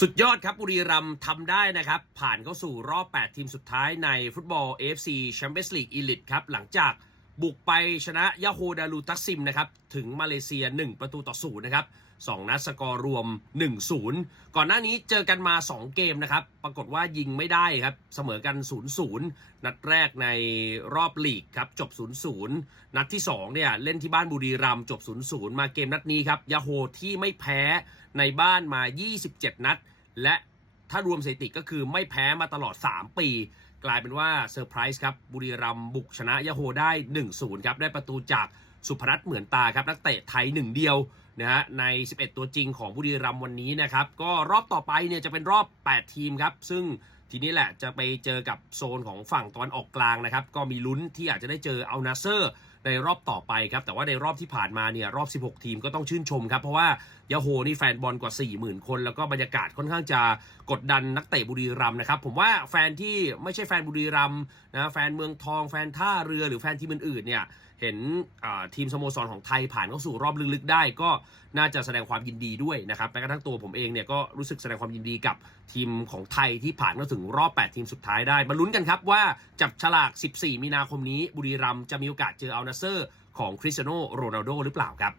สุดยอดครับบุรีรัมย์ทำได้นะครับ ผ่านเข้าสู่รอบ 8 ทีมสุดท้ายในฟุตบอล AFC Champions League Elite ครับ หลังจาก บุกไปชนะยาโฮดาลูตักซิมนะครับถึงมาเลเซีย 1 ประตูต่อศูนย์นะครับสองนัดสกอร์รวม 1-0 ก่อนหน้านี้เจอกันมา 2 เกมนะครับ ปรากฏว่ายิงไม่ได้ครับ เสมอกัน 0-0 นัดแรกในรอบลีกครับ จบ 0-0 นัดที่ 2 เนี่ย เล่นที่บ้านบุรีรัมย์จบ 0-0 มาเกมนัดนี้ครับยาโฮที่ไม่แพ้ในบ้านมา 27 นัด และ ถ้ารวมสถิติก็คือไม่แพ้มาตลอด 3 ปี กลายเป็นว่าเซอร์ไพรส์ครับ บุรีรัมบุกชนะยาโฮได้ 1-0 ครับ ได้ประตูจากสุพนัทเหมือนตาครับนักเตะไทยหนึ่งเดียวนะฮะใน 11 ตัวจริงของบุรีรัมวันนี้นะครับ ก็รอบต่อไปเนี่ยจะเป็นรอบ 8 ทีมครับ ซึ่งทีนี้แหละจะไปเจอกับโซนของฝั่งตะวันออกกลางนะครับ ก็มีลุ้นที่อาจจะได้เจอเอานาเซอร์ ในรอบต่อไปครับ แต่ว่าในรอบที่ผ่านมาเนี่ยรอบ 16 ทีมก็ต้องชื่นชมครับ เพราะว่ายาโฮนี่แฟนบอลกว่า 40,000 คน แล้วก็บรรยากาศค่อนข้างจะกดดันนักเตะบุรีรัมย์นะครับ ผมว่าแฟนที่ไม่ใช่แฟนบุรีรัมย์นะแฟนเมืองทอง แฟนท่าเรือหรือแฟนทีมอื่นๆเนี่ยเห็นทีมสโมสรของไทยผ่านเข้าสู่รอบลึกๆได้ ก็น่าจะแสดงความยินดีด้วยนะครับแม้กระทั่งตัวผมเองเนี่ยก็รู้สึกแสดงความยินดีกับทีมของไทยที่ผ่านเข้าถึงรอบ 8 ทีมสุดท้ายได้มาลุ้นกันครับว่าจับฉลาก 14 มีนาคมนี้บุรีรัมย์จะมีโอกาสเจออัลนาเซอร์ของคริสเตียโนโรนัลโดหรือเปล่าครับ